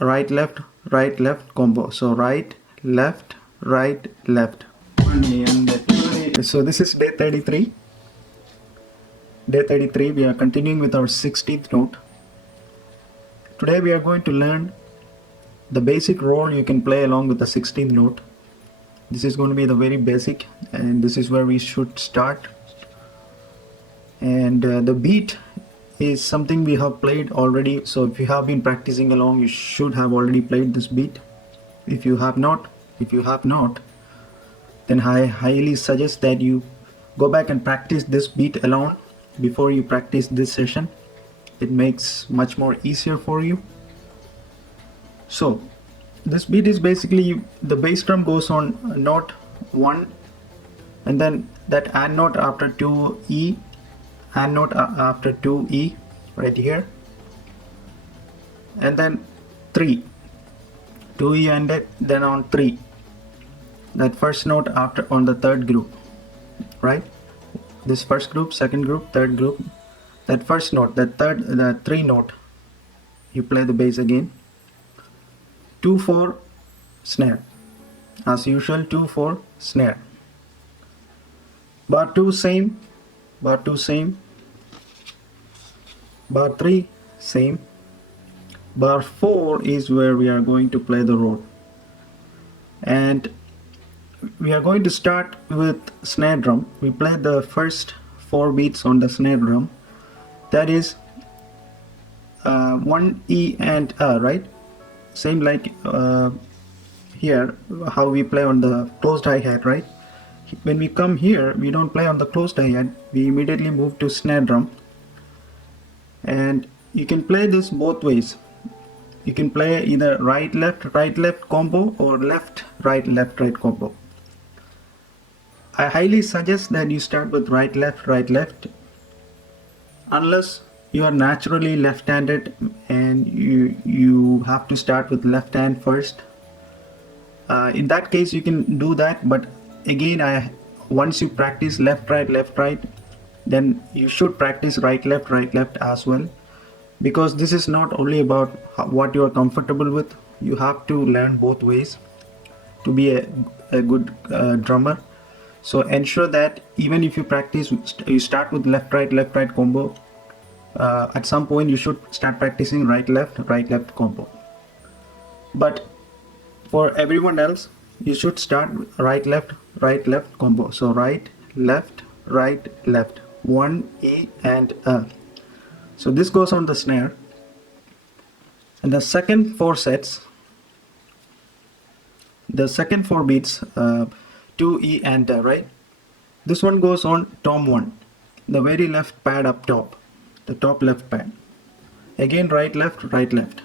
right left combo. So right left. So this is day 33. Day 33, we are continuing with our 16th note. Today we are going to learn the basic role you can play along with the 16th note. This is going to be the very basic, and this is where we should start. And the beat is something we have played already, so if you have been practicing along, you should have already played this beat. If you have not, then I highly suggest that you go back and practice this beat alone before you practice this session. It makes much more easier for you. So this beat is basically the bass drum goes on note 1, and then that and note after 2E, and note after 2E right here, and then 3, 2E and then on 3, that first note after on the third group, right? This first group, second group, third group, that first note, the 3 note, you play the bass again. 2-4 snare, as usual. 2-4 snare. Bar 2 same, bar 2 same, bar 3 same. Bar 4 is where we are going to play the roll, and we are going to start with snare drum. We play the first 4 beats on the snare drum, that is 1 E and A, right? Same like here how we play on the closed hi-hat, right? When we come here, we don't play on the closed hi-hat, we immediately move to snare drum. And you can play this both ways. You can play either right left combo or left right combo. I highly suggest that you start with right left, unless you are naturally left-handed and you have to start with left hand first. In that case you can do that, but again, once you practice left right, then you should practice right left as well, because this is not only about what you are comfortable with. You have to learn both ways to be a good drummer. So ensure that even if you practice, you start with left right combo, at some point you should start practicing right left combo. But for everyone else, you should start right left combo. So right left 1 E and A. So this goes on the snare. And the second 4 sets, the second 4 beats, 2 E and A, right? This one goes on tom 1, the very left pad up top, the top left pad. Again right left.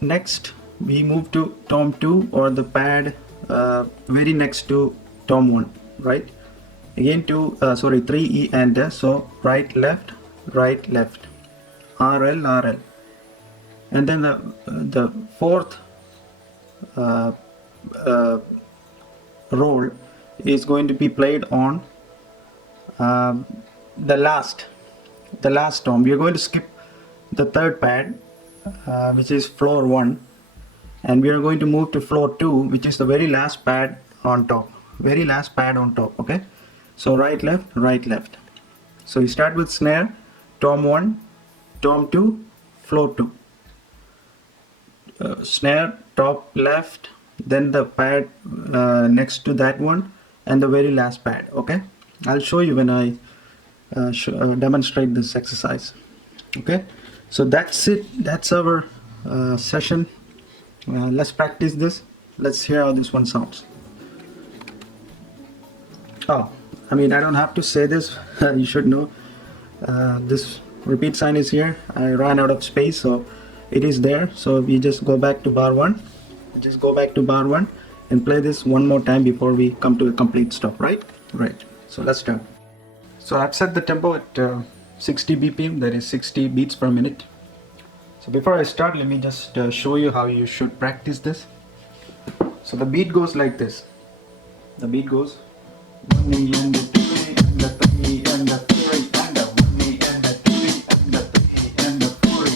Next we move to tom 2, or the pad very next to tom 1, right? Again 3 E and A. So right left, RL, and then the fourth roll is going to be played on the last tom. We are going to skip the third pad, which is floor 1, and we are going to move to floor 2, which is the very last pad on top, okay? So right left. So you start with snare, tom 1, tom 2, floor 2, snare, top left, then the pad next to that one, and the very last pad, okay? I'll show you when I demonstrate this exercise, okay? So that's it, that's our session. Let's practice this. Let's hear how this one sounds. Oh, I mean, I don't have to say this. You should know this repeat sign is here. I ran out of space, so it is there. So we just go back to bar 1, and play this one more time before we come to a complete stop, right? So let's start. So I've set the tempo at 60 BPM, that is 60 beats per minute. So before I start, let me just show you how you should practice this. So the beat goes like this. The beat goes 1 E and the 2 E and the 3 E and the 4 E and the 1 E and the 2 E and the 3 E and the 4 E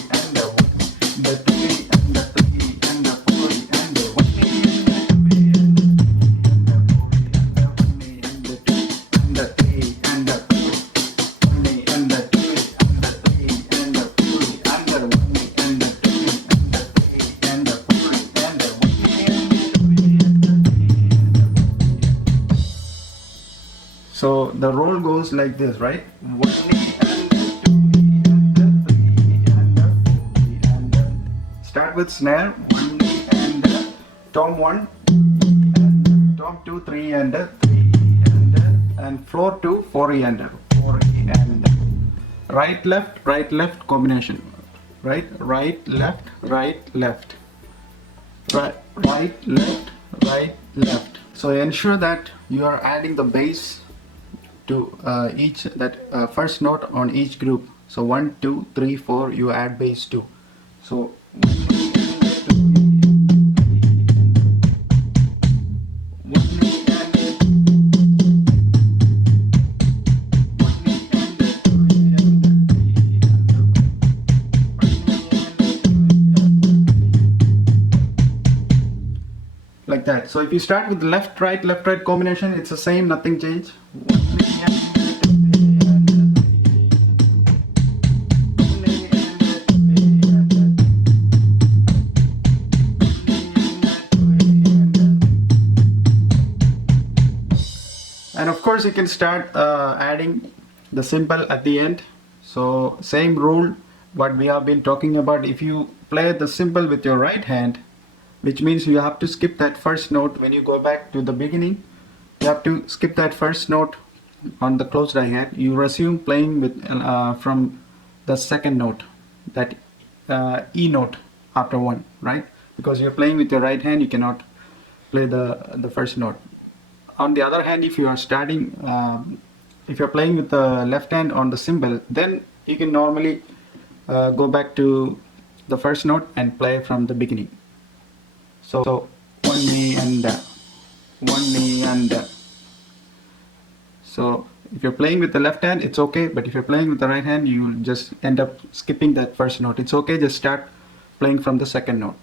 So the roll goes like this, right? 1E and the 2E and the 3E and the 4E and the... Start with snare, 1E and the tom 1, and tom 2, 3 and the 3E and floor 2, 4E and 4E and right left combination. Right left right left right left. So ensure that you are adding the bass to each first note on each group. So 1 2 3 4 you add bass 2. So like that. So if you start with the left right combination, it's the same, nothing changed. And of course you can start adding the simple at the end. So same rule what we have been talking about. If you play the simple with your right hand, which means you have to skip that first note when you go back to the beginning, you have to skip that first note on the closed hi-hat. You resume playing with from the second note, that E note after 1, right? Because you're playing with your right hand, you cannot play the first note. On the other hand, if you are starting, if you're playing with the left hand on the cymbal, then you can normally go back to the first note and play from the beginning. So 1E and 1E and so if you're playing with the left hand, it's okay, but if you're playing with the right hand, you will just end up skipping that first note. It's okay, just start playing from the second note.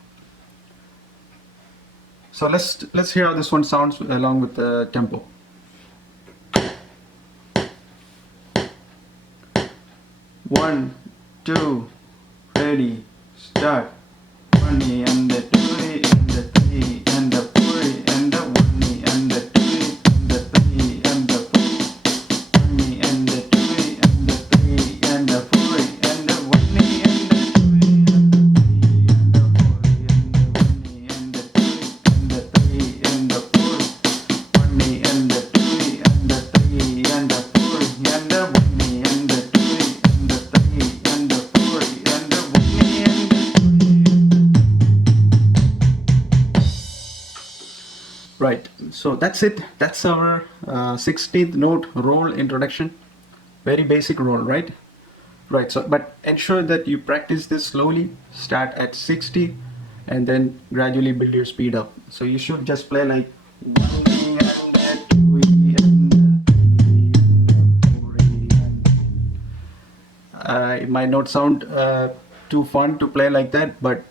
So let's hear how this one sounds along with the tempo. 1 2 ready, start. 1E and the 2E and the 3 and the 4E and the 1E and the 2E and the 3 and the 4. 1E and the 2E and the 3 and the 4E and the 1E and the 2E and the 3 and the 4E and the 1E and the 2E and the 3 and the 4. 1E and the 2E and the 3 and the 4E and the 1E and the 2E and the 3 and the 4E and the 1E and the... Right, so that's it. That's our 16th note roll introduction. Very basic roll, right? Right, so but ensure that you practice this slowly. Start at 60 and then gradually build your speed up. So you should just play like 1E and the 2E and the 3E and the 4E and it might not sound too fun to play like that, but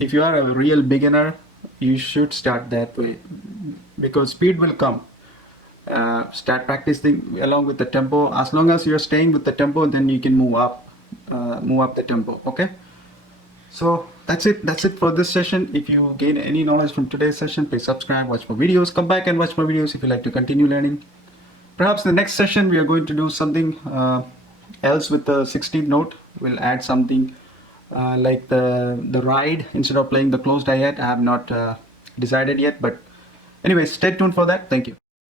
if you are a real beginner, you should start that way, because speed will come. Start practicing along with the tempo. As long as you're staying with the tempo, then you can move up the tempo. Okay, so that's it for this session. If you gain any knowledge from today's session, please subscribe, watch more videos, come back and watch more videos if you like to continue learning. Perhaps in the next session we are going to do something else with the 16th note. We'll add something like the ride instead of playing the closed hi-hat. I have not decided yet, but anyway, stay tuned for that. Thank you.